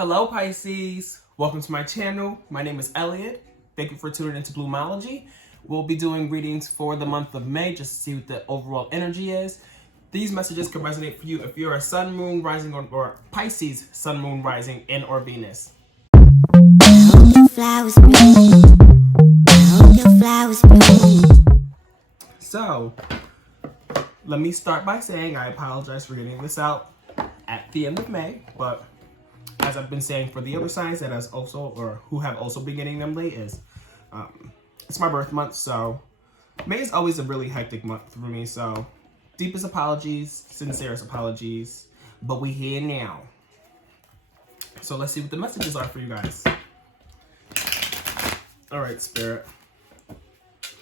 Hello Pisces, welcome to my channel. My name is Elliot. Thank you for tuning into Bloomology. We'll be doing readings for the month of May just to see what the overall energy is. These messages can resonate for you if you're a Sun, Moon, Rising, or Pisces, Sun, Moon, Rising, and or Venus. So, let me start by saying I apologize for getting this out at the end of May, but as I've been saying for the other signs that has also, or who have also been getting them late, is it's my birth month, so May is always a really hectic month for me. So deepest apologies, sincerest apologies, but we here now. So let's see what the messages are for you guys. All right, Spirit.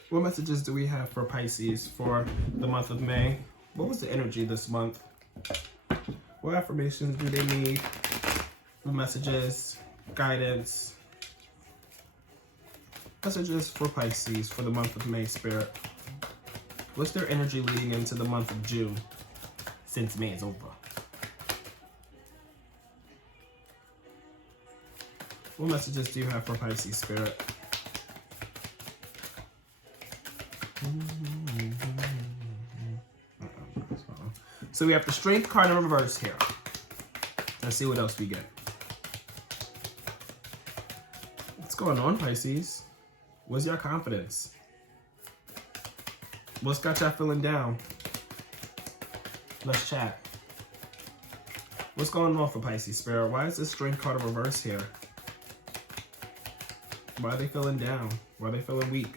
What messages do we have for Pisces for the month of May? What was the energy this month? What affirmations do they need? Messages, guidance, messages for Pisces for the month of May, Spirit. What's their energy leading into the month of June since May is over? What messages do you have for Pisces, Spirit? So we have the Strength card in reverse here. Let's see what else we get. What's going on, Pisces? What's your confidence? What's got y'all feeling down? Let's chat. What's going on for Pisces, Spirit? Why is this Strength card in reverse here? Why are they feeling down? Why are they feeling weak?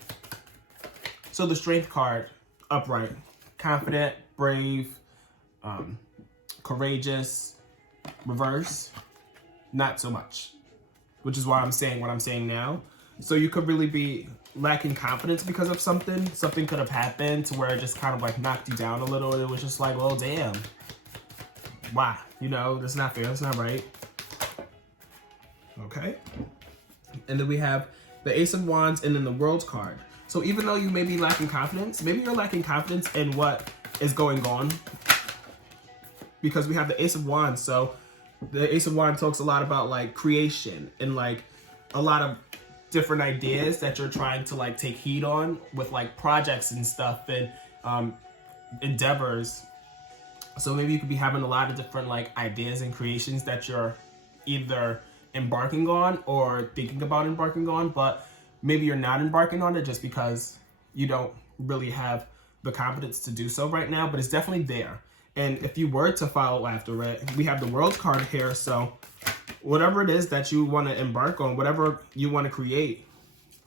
So the Strength card, upright, confident, brave, courageous. Reverse, not so much, which is why I'm saying what I'm saying now. So you could really be lacking confidence because of something. Something could have happened to where it just kind of like knocked you down a little. It was just like, well, damn. Why? You know, that's not fair. That's not right. Okay. And then we have the Ace of Wands and then the World card. So even though you may be lacking confidence, maybe you're lacking confidence in what is going on, because we have the Ace of Wands. So the Ace of Wands talks a lot about like creation and like a lot of different ideas that you're trying to like take heed on with like projects and stuff and endeavors. So maybe you could be having a lot of different like ideas and creations that you're either embarking on or thinking about embarking on, but maybe you're not embarking on it just because you don't really have the confidence to do so right now, but it's definitely there. And if you were to follow after it, we have the World card here. So whatever it is that you want to embark on, whatever you want to create,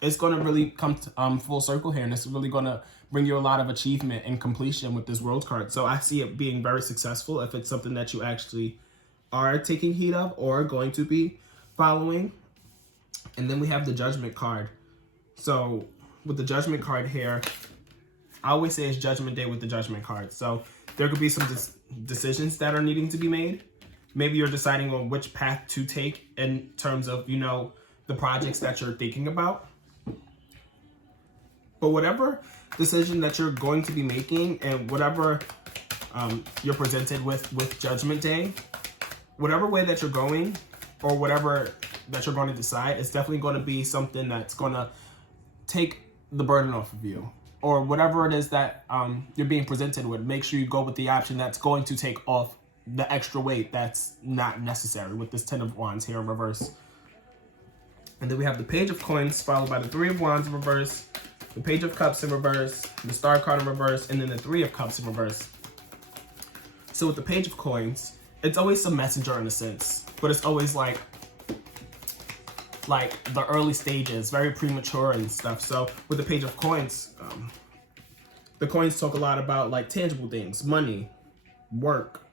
it's going to really come to, full circle here. And it's really going to bring you a lot of achievement and completion with this World card. So I see it being very successful if it's something that you actually are taking heed of or going to be following. And then we have the Judgment card. So with the Judgment card here, I always say it's Judgment Day with the Judgment card. So there could be some decisions that are needing to be made. Maybe you're deciding on which path to take in terms of, you know, the projects that you're thinking about. But whatever decision that you're going to be making and whatever you're presented with Judgment Day, whatever way that you're going or whatever that you're going to decide, it's definitely going to be something that's going to take the burden off of you. Or whatever it is that you're being presented with, make sure you go with the option that's going to take off the extra weight that's not necessary with this 10 of Wands here in reverse. And then we have the Page of Coins followed by the 3 of Wands in reverse, the Page of Cups in reverse, the Star card in reverse, and then the 3 of Cups in reverse. So with the Page of Coins, it's always some messenger in a sense, but it's always like the early stages, very premature and stuff. So with the Page of Coins, the coins talk a lot about like tangible things, money, work,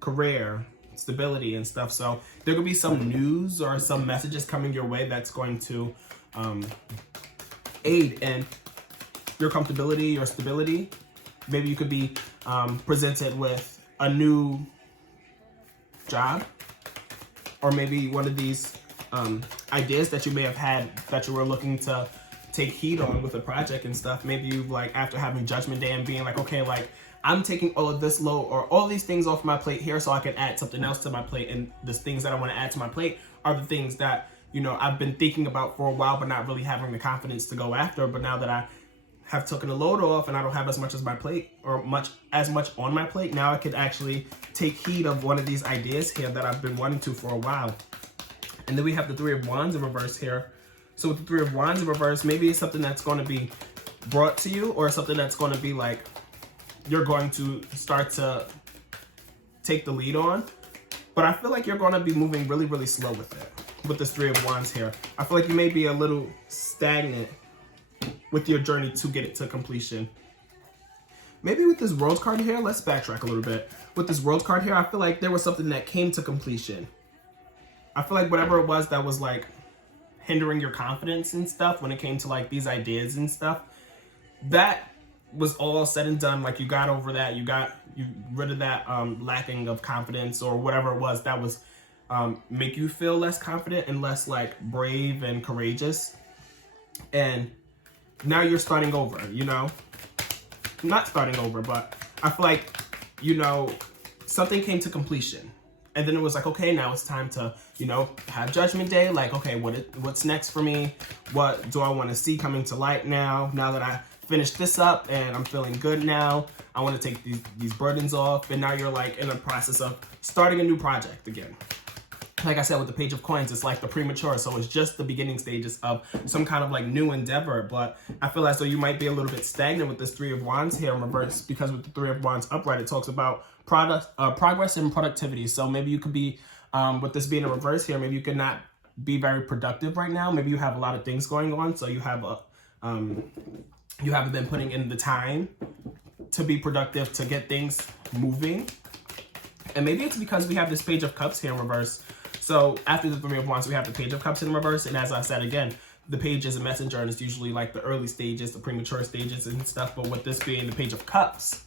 career, stability and stuff. So there could be some news or some messages coming your way that's going to aid in your comfortability, your stability. Maybe you could be presented with a new job, or maybe one of these ideas that you may have had that you were looking to take heed on with a project and stuff. Maybe you like after having Judgment Day and being like, okay, like I'm taking all of this load or all these things off my plate here so I can add something else to my plate. And the things that I want to add to my plate are the things that, you know, I've been thinking about for a while, but not really having the confidence to go after. But now that I have taken the load off and I don't have as much as my plate or as much on my plate, now I can actually take heed of one of these ideas here that I've been wanting to for a while. And then we have the Three of Wands in reverse here. So with the Three of Wands in reverse, maybe it's something that's going to be brought to you, or something that's going to be like you're going to start to take the lead on. But I feel like you're going to be moving really, really slow with it, with this Three of Wands here. I feel like you may be a little stagnant with your journey to get it to completion. Maybe with this World card here, let's backtrack a little bit. With this World card here, I feel like there was something that came to completion. I feel like whatever it was that was like hindering your confidence and stuff when it came to like these ideas and stuff, that was all said and done. Like you got over that, you rid of that lacking of confidence or whatever it was that was make you feel less confident and less like brave and courageous. And now you're starting over, you know, not starting over, but I feel like, you know, something came to completion. And then it was like, okay, now it's time to, you know, have Judgment Day. Like, okay, what's next for me? What do I want to see coming to light now? Now that I finished this up and I'm feeling good now, I want to take these burdens off. And now you're like in the process of starting a new project again. Like I said, with the Page of Coins, it's like the premature. So it's just the beginning stages of some kind of like new endeavor. But I feel as though you might be a little bit stagnant with this Three of Wands here in reverse, because with the Three of Wands upright, it talks about progress and productivity. So maybe you could be, with this being in reverse here, maybe you could not be very productive right now. Maybe you have a lot of things going on. So you have you haven't been putting in the time to be productive, to get things moving. And maybe it's because we have this Page of Cups here in reverse. So after the Three of Wands, we have the Page of Cups in reverse. And as I said again, the page is a messenger, and it's usually like the early stages, the premature stages and stuff. But with this being the Page of Cups,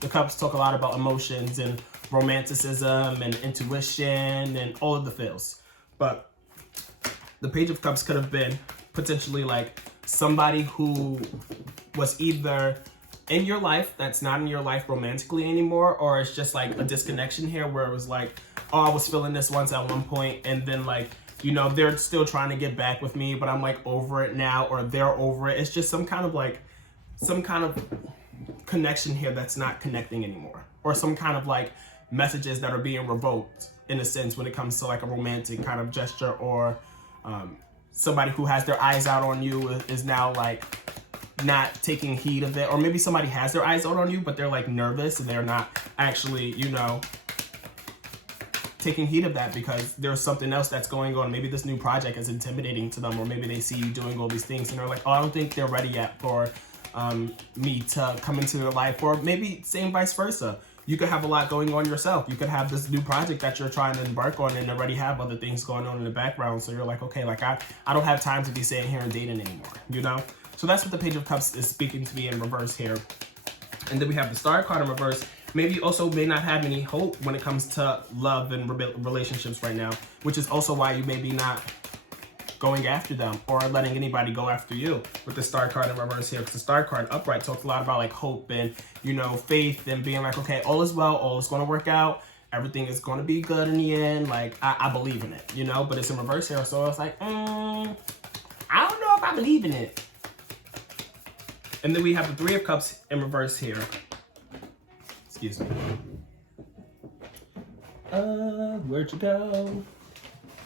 the cups talk a lot about emotions and romanticism and intuition and all of the feels. But the Page of Cups could have been potentially like somebody who was either in your life that's not in your life romantically anymore, or it's just like a disconnection here where it was like, oh, I was feeling this once at one point, and then like, you know, they're still trying to get back with me, but I'm like over it now, or they're over it. It's just some kind of connection here that's not connecting anymore, or some kind of like messages that are being revoked in a sense when it comes to like a romantic kind of gesture, or somebody who has their eyes out on you is now like not taking heed of it. Or maybe somebody has their eyes out on you, but they're like nervous and they're not actually, you know, taking heed of that because there's something else that's going on. Maybe this new project is intimidating to them, or maybe they see you doing all these things and they're like, oh, I don't think they're ready yet for me to come into their life. Or maybe same vice versa. You could have a lot going on yourself. You could have this new project that you're trying to embark on and already have other things going on in the background. So you're like, okay, like I don't have time to be sitting here and dating anymore, you know? So that's what the Page of Cups is speaking to me in reverse here. And then we have the Star card in reverse. Maybe you also may not have any hope when it comes to love and relationships right now, which is also why you may be not going after them or letting anybody go after you with the Star card in reverse here. Because the Star card upright talks a lot about like hope and, you know, faith and being like, okay, all is well, all is going to work out. Everything is going to be good in the end. Like, I believe in it, you know, but it's in reverse here. So it's like, I don't know if I believe in it. And then we have the Three of Cups in reverse here. Excuse me. Where'd you go?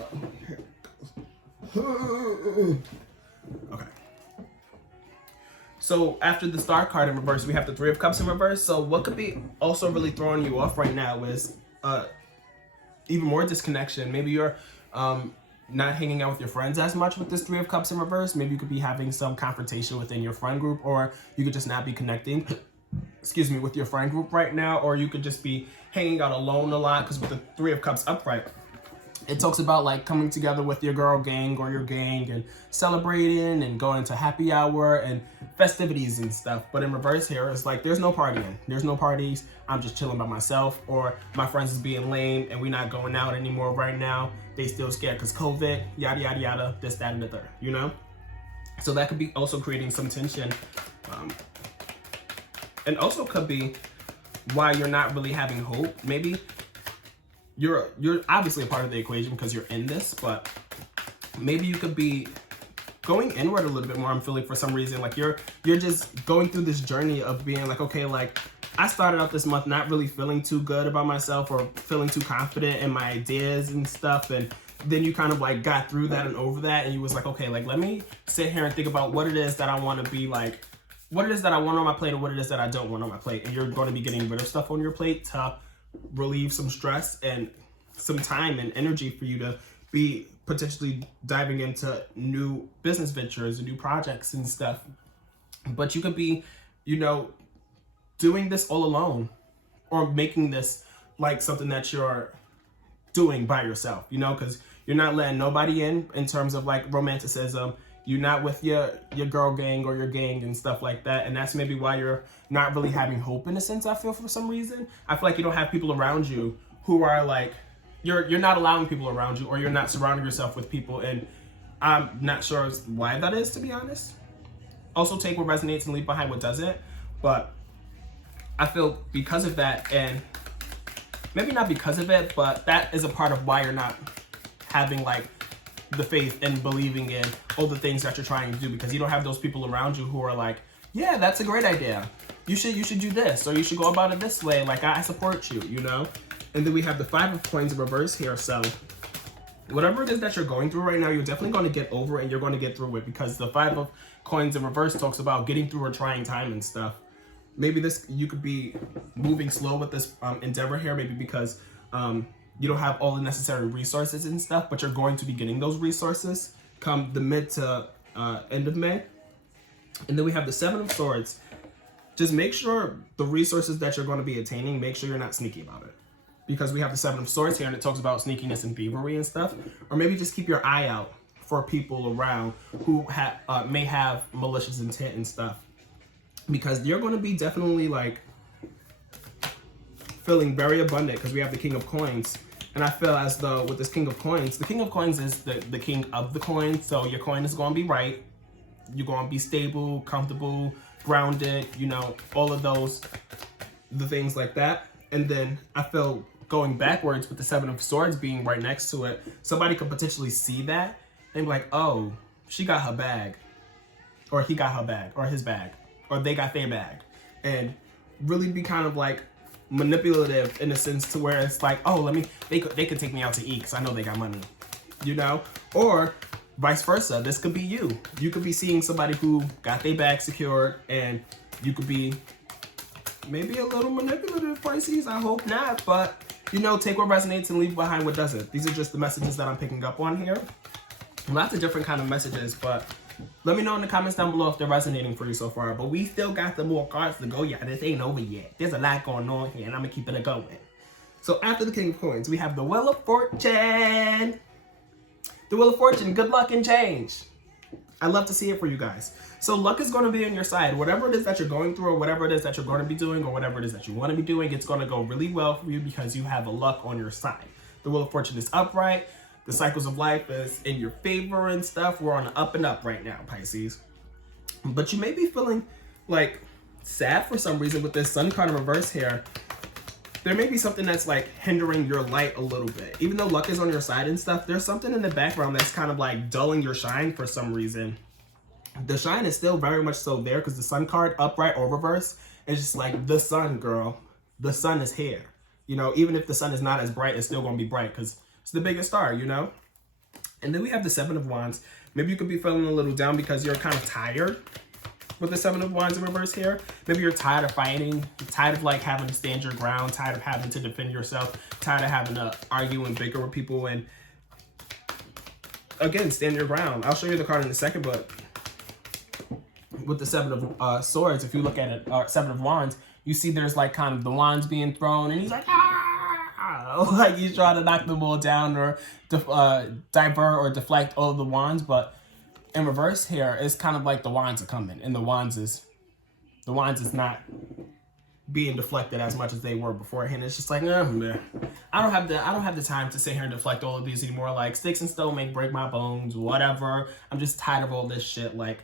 Oh, here it goes. Okay. So after the Star card in reverse, we have the Three of Cups in reverse. So what could be also really throwing you off right now is even more disconnection. Maybe you're not hanging out with your friends as much with this Three of Cups in reverse. Maybe you could be having some confrontation within your friend group, or you could just not be connecting, excuse me, with your friend group right now, or you could just be hanging out alone a lot, because with the Three of Cups upright, it talks about like coming together with your girl gang or your gang and celebrating and going to happy hour and festivities and stuff. But in reverse here, it's like there's no partying. There's no parties. I'm just chilling by myself, or my friends is being lame and we're not going out anymore right now. They still scared because COVID, yada, yada, yada, this, that, and the third, you know? So that could be also creating some tension. And also could be why you're not really having hope. Maybe you're obviously a part of the equation because you're in this, but maybe you could be going inward a little bit more. I'm feeling for some reason like you're just going through this journey of being like, okay, like I started out this month not really feeling too good about myself or feeling too confident in my ideas and stuff, and then you kind of like got through that and over that, and you was like, okay, like let me sit here and think about what it is that I want to be like, what it is that I want on my plate and what it is that I don't want on my plate. And you're going to be getting rid of stuff on your plate to relieve some stress and some time and energy for you to be potentially diving into new business ventures and new projects and stuff. But you could be, you know, doing this all alone, or making this like something that you're doing by yourself, you know, because you're not letting nobody in terms of like romanticism. You're not with your girl gang or your gang and stuff like that. And that's maybe why you're not really having hope in a sense, I feel, for some reason. I feel like you don't have people around you who are like, you're not allowing people around you, or you're not surrounding yourself with people. And I'm not sure why that is, to be honest. Also take what resonates and leave behind what doesn't. But I feel because of that, and maybe not because of it, but that is a part of why you're not having like the faith and believing in all the things that you're trying to do, because you don't have those people around you who are like, yeah, that's a great idea. You should do this, or you should go about it this way. Like, I support you, you know? And then we have the 5 of coins in reverse here. So whatever it is that you're going through right now, you're definitely going to get over it, and you're going to get through it, because the 5 of coins in reverse talks about getting through a trying time and stuff. Maybe you could be moving slow with this endeavor here, maybe because you don't have all the necessary resources and stuff, but you're going to be getting those resources come the mid to end of May. And then we have the 7 of Swords. Just make sure the resources that you're going to be attaining, make sure you're not sneaky about it. Because we have the 7 of Swords here, and it talks about sneakiness and thievery and stuff. Or maybe just keep your eye out for people around who may have malicious intent and stuff. Because you're going to be definitely like feeling very abundant, because we have the King of Coins. And I feel as though with this King of Coins, the King of Coins is the king of the coin. So your coin is going to be right. You're going to be stable, comfortable, grounded, you know, all of those, the things like that. And then I feel going backwards with the 7 of Swords being right next to it, somebody could potentially see that and be like, oh, she got her bag, or he got her bag, or his bag, or they got their bag. And really be kind of like manipulative in a sense to where it's like, oh, they could take me out to eat because I know they got money, you know? Or vice versa, this could be you. You could be seeing somebody who got their bag secured, and you could be maybe a little manipulative, Pisces. I hope not, but you know, take what resonates and leave behind what doesn't. These are just the messages that I'm picking up on here. Lots of different kind of messages, but let me know in the comments down below if they're resonating for you so far. But we still got some more cards to go. Yeah, this ain't over yet. There's a lot going on here, and I'm gonna keep it going. So after the King of Coins, we have the Wheel of Fortune. The Wheel of Fortune, good luck and change. I love to see it for you guys. So luck is going to be on your side. Whatever it is that you're going through, or whatever it is that you're going to be doing, or whatever it is that you want to be doing, it's going to go really well for you because you have a luck on your side. The Wheel of Fortune is upright. The cycles of life is in your favor and stuff. We're on the up and up right now, Pisces. But you may be feeling like sad for some reason with this Sun card in reverse here. There may be something that's like hindering your light a little bit. Even though luck is on your side and stuff, there's something in the background that's kind of like dulling your shine for some reason. The shine is still very much so there, because the Sun card, upright or reverse, is just like the sun, girl. The sun is here. You know, even if the sun is not as bright, it's still going to be bright because it's the biggest star, you know? And then we have the 7 of Wands. Maybe you could be feeling a little down because you're kind of tired with the 7 of Wands in reverse here. Maybe you're tired of fighting, tired of like having to stand your ground, tired of having to defend yourself, tired of having to argue and bicker with people, and again, stand your ground. I'll show you the card in a second, but with the 7 of Swords, if you look at it, 7 of Wands, you see there's like kind of the wands being thrown, and he's like, ah! Like he's trying to knock them all down, or divert or deflect all of the wands. But in reverse here, it's kind of like the wands are coming, and the wands is not being deflected as much as they were beforehand. It's just like, man, I don't have the time to sit here and deflect all of these anymore. Like, sticks and stone may break my bones, whatever. I'm just tired of all this shit. Like,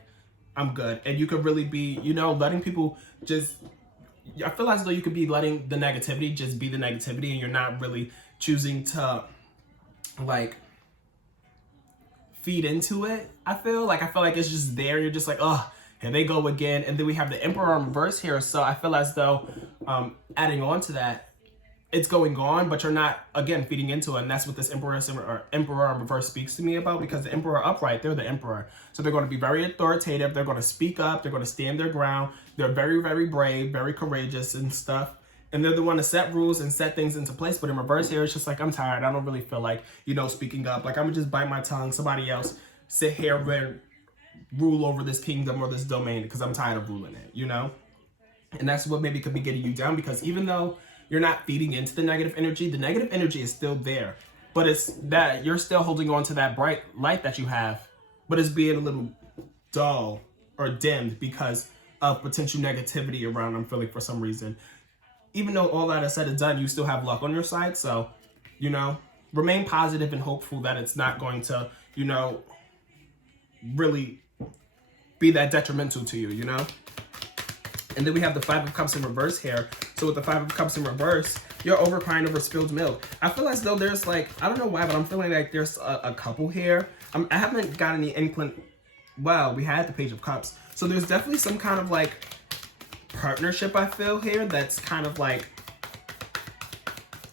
I'm good. And you could really be, you know, letting people just I feel as though you could be letting the negativity just be the negativity, and you're not really choosing to like feed into it. I feel like it's just there. You're just like, oh, here they go again. And then we have the Emperor in reverse here. So I feel as though adding on to that, it's going on, but you're not, again, feeding into it. And that's what this Emperor in reverse speaks to me about, because the Emperor upright, they're the Emperor. So they're going to be very authoritative. They're going to speak up. They're going to stand their ground. They're very, very brave, very courageous and stuff. And they're the one to set rules and set things into place. But in reverse here, it's just like, I'm tired. I don't really feel like, speaking up. Like, I'm going to just bite my tongue. Somebody else sit here and rule over this kingdom or this domain, because I'm tired of ruling it, And that's what maybe could be getting you down, because even though you're not feeding into the negative energy is still there. But it's that you're still holding on to that bright light that you have, but it's being a little dull or dimmed because of potential negativity around, I'm feeling, for some reason. Even though all that is said and done, you still have luck on your side. So, remain positive and hopeful that it's not going to, really be that detrimental to you, And then we have the Five of Cups in reverse here. So with the Five of Cups in reverse, you're over crying over spilled milk. I feel as though there's like, I don't know why, but I'm feeling like there's a couple here. I haven't got any inkling. Well, we had the Page of Cups. So there's definitely some kind of like partnership, I feel, here that's kind of like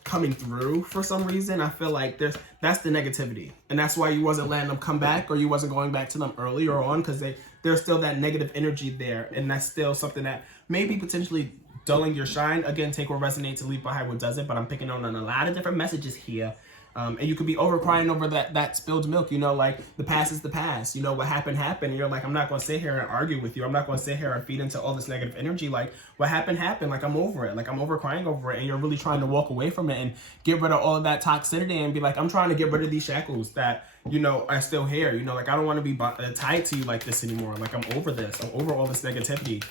coming through for some reason. I feel like that's the negativity. And that's why you wasn't letting them come back, or you wasn't going back to them earlier on, because there's still that negative energy there. And that's still something that maybe potentially dulling your shine. Again, take what resonates and leave behind what doesn't. But I'm picking on a lot of different messages here. And you could be over crying over that spilled milk, like the past is the past. What happened. And you're like, I'm not going to sit here and argue with you. I'm not going to sit here and feed into all this negative energy. Like, what happened. Like, I'm over it. Like, I'm over crying over it. And you're really trying to walk away from it and get rid of all of that toxicity and be like, I'm trying to get rid of these shackles that, are still here. Like, I don't want to be tied to you like this anymore. Like, I'm over this. I'm over all this negativity.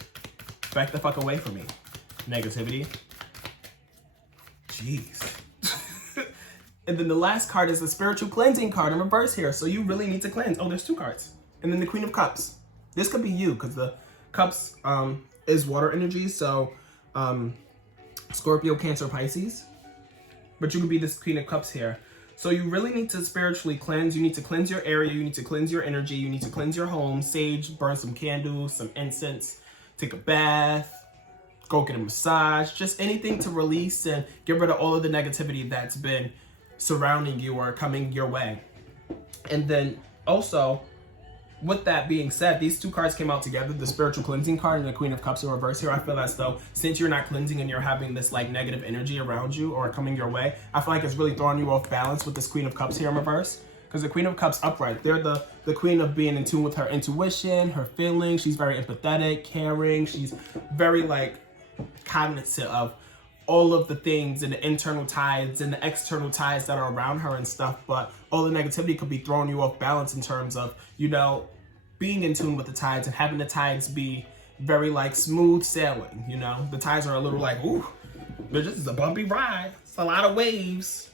Back the fuck away from me. Negativity. Jeez. And then the last card is the Spiritual Cleansing card in reverse here. So you really need to cleanse. Oh, there's two cards. And then the Queen of Cups. This could be you, because the Cups is water energy. So Scorpio, Cancer, Pisces. But you could be this Queen of Cups here. So you really need to spiritually cleanse. You need to cleanse your area. You need to cleanse your energy. You need to cleanse your home. Sage, burn some candles, some incense, take a bath, go get a massage. Just anything to release and get rid of all of the negativity that's been surrounding you or coming your way. And then also, with that being said, these two cards came out together, the Spiritual Cleansing card and the Queen of Cups in reverse here. I feel as though since you're not cleansing and you're having this like negative energy around you or coming your way, I feel like it's really throwing you off balance with this Queen of Cups here in reverse. Because the Queen of Cups upright, they're the queen of being in tune with her intuition, her feelings. She's very empathetic, caring. She's very like cognizant of all of the things and the internal ties and the external ties that are around her and stuff. But all the negativity could be throwing you off balance in terms of, being in tune with the tides and having the tides be very like smooth sailing. The tides are a little like, ooh, this is a bumpy ride. It's a lot of waves.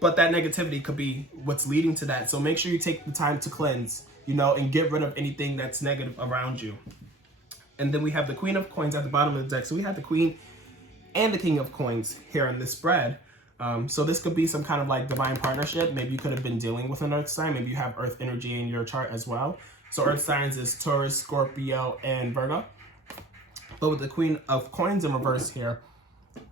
But that negativity could be what's leading to that. So make sure you take the time to cleanse, and get rid of anything that's negative around you. And then we have the Queen of Coins at the bottom of the deck. So we have the Queen and the King of Coins here in this spread. So this could be some kind of like divine partnership. Maybe you could have been dealing with an earth sign. Maybe you have earth energy in your chart as well. So earth signs is Taurus, Scorpio, and Virgo. But with the Queen of Coins in reverse here,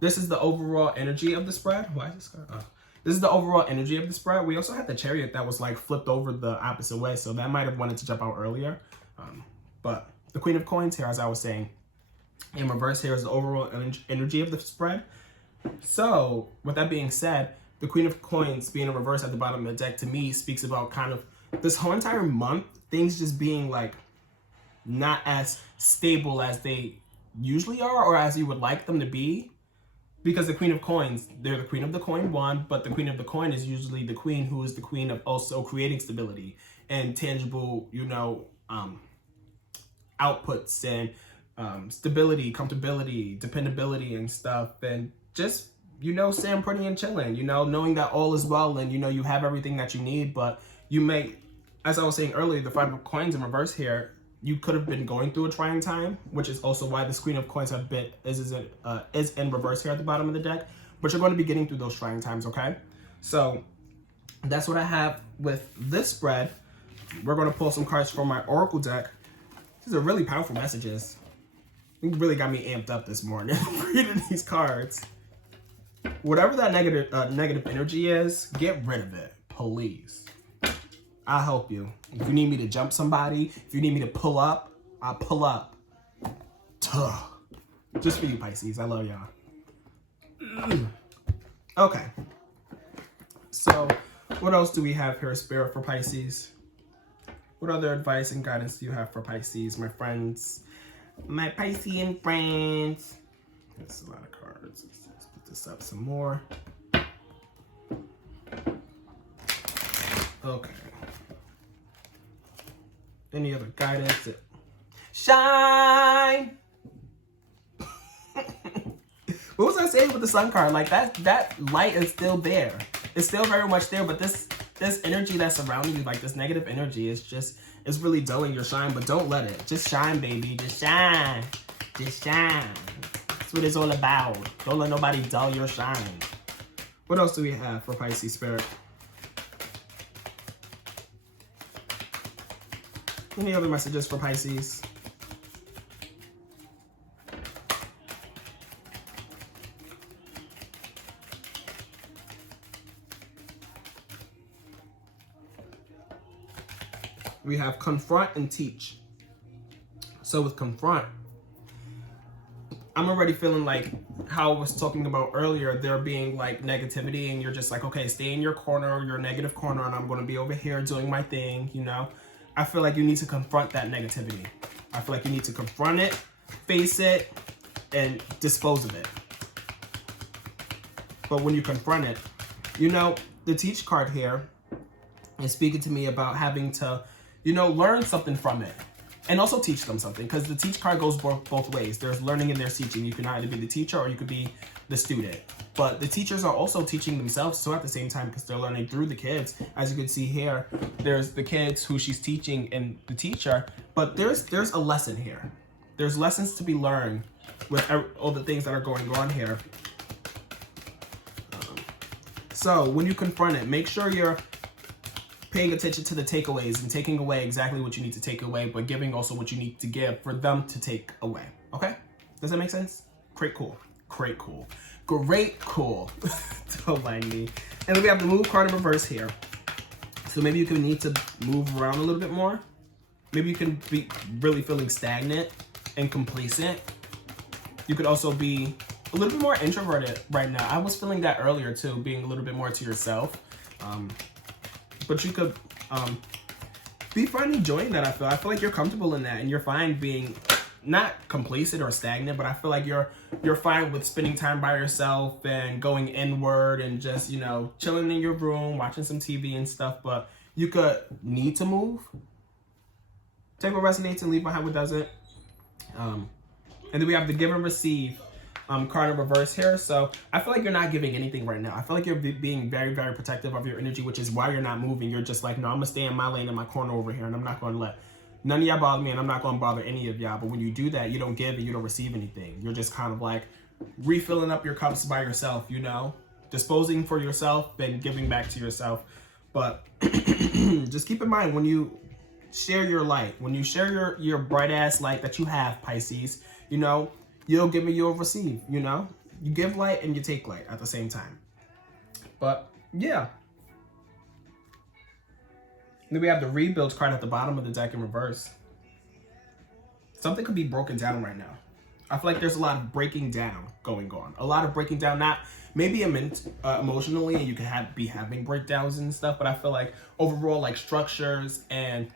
this is the overall energy of the spread. Why is this card? Oh. This is the overall energy of the spread. We also had the Chariot that was like flipped over the opposite way. So that might have wanted to jump out earlier. But the Queen of Coins here, as I was saying, in reverse here is the overall energy of the spread. So with that being said, the Queen of Coins being in reverse at the bottom of the deck to me speaks about kind of this whole entire month, things just being like not as stable as they usually are or as you would like them to be. Because the Queen of Coins, they're the Queen of the Coin one, but the Queen of the Coin is usually the queen who is the queen of also creating stability and tangible, outputs and stability, comfortability, dependability and stuff. And just, staying pretty and chilling, knowing that all is well and, you have everything that you need. But you may, as I was saying earlier, the Five of Coins in reverse here, you could have been going through a trying time, which is also why this Queen of Coins is in reverse here at the bottom of the deck. But you're going to be getting through those trying times, okay? So that's what I have with this spread. We're going to pull some cards from my Oracle deck. These are really powerful messages. You really got me amped up this morning reading these cards. Whatever that negative energy is, get rid of it, please. I'll help you. If you need me to jump somebody, if you need me to pull up, I'll pull up. Tuh. Just for you, Pisces. I love y'all. Okay. So, what else do we have here, Spirit, for Pisces? What other advice and guidance do you have for Pisces, my friends? My Piscean friends. That's a lot of cards. Let's put this up some more. Okay. Any other guidance? Shine! What was I saying with the Sun card? Like that light is still there. It's still very much there, but this energy that's surrounding you, like this negative energy, it's really dulling your shine, but don't let it. Just shine, baby. Just shine. Just shine. That's what it's all about. Don't let nobody dull your shine. What else do we have for Pisces, Spirit? Any other messages for Pisces? We have confront and teach. So with confront, I'm already feeling like how I was talking about earlier, there being like negativity and you're just like, okay, stay in your corner, your negative corner, and I'm going to be over here doing my thing, you know? I feel like you need to confront that negativity. I feel like you need to confront it, face it, and dispose of it. But when you confront it, you know, the teach card here is speaking to me about having to, you know, learn something from it and also teach them something, because the teach card goes both ways. There's learning and there's teaching. You can either be the teacher or you could be the student. But the teachers are also teaching themselves too at the same time, because they're learning through the kids. As you can see here, there's the kids who she's teaching and the teacher, but there's a lesson here. There's lessons to be learned with all the things that are going on here. So when you confront it, make sure you're paying attention to the takeaways and taking away exactly what you need to take away, but giving also what you need to give for them to take away. Okay? Does that make sense? Great, cool. Great, cool. Great, cool. Don't mind me. And then we have the move card in reverse here. So maybe you can need to move around a little bit more. Maybe you can be really feeling stagnant and complacent. You could also be a little bit more introverted right now. I was feeling that earlier too, being a little bit more to yourself. But you could be fine enjoying that. I feel like you're comfortable in that, and you're fine being not complacent or stagnant, but I feel like you're fine with spending time by yourself and going inward and just, you know, chilling in your room, watching some TV and stuff. But you could need to move. Take what resonates and leave behind what doesn't. And then we have the give and receive card in reverse here. So I feel like you're not giving anything right now. I feel like you're being very, very protective of your energy, which is why you're not moving. You're just like, no, I'm gonna stay in my lane in my corner over here, and I'm not gonna let none of y'all bother me, and I'm not gonna bother any of y'all. But when you do that, you don't give and you don't receive anything. You're just kind of like refilling up your cups by yourself, you know, disposing for yourself and giving back to yourself. But just keep in mind, when you share your light, when you share your bright ass light that you have, Pisces, you know, you'll give and you'll receive, you know? You give light and you take light at the same time. But, yeah. Then we have the rebuild card at the bottom of the deck in reverse. Something could be broken down right now. I feel like there's a lot of breaking down going on. A lot of breaking down, not maybe emotionally, and you can be having breakdowns and stuff, but I feel like overall, like structures and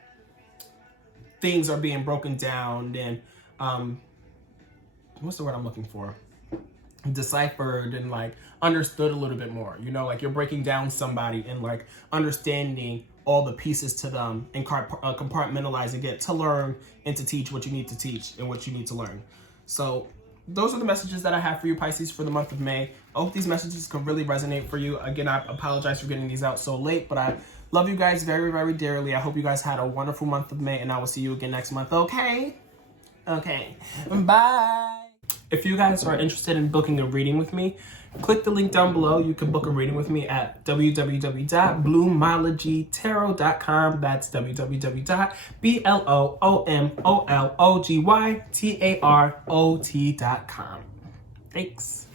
things are being broken down and, what's the word I'm looking for? Deciphered and like understood a little bit more, you know, like you're breaking down somebody and like understanding all the pieces to them and compartmentalizing it to learn and to teach what you need to teach and what you need to learn. So those are the messages that I have for you, Pisces, for the month of May. I hope these messages can really resonate for you. Again, I apologize for getting these out so late, but I Love you guys very, very dearly. I hope you guys had a wonderful month of May, and I will see you again next month, okay? Okay. Bye. If you guys are interested in booking a reading with me, click the link down below. You can book a reading with me at www.bloomologytarot.com. That's www.bloomologytarot.com. Thanks.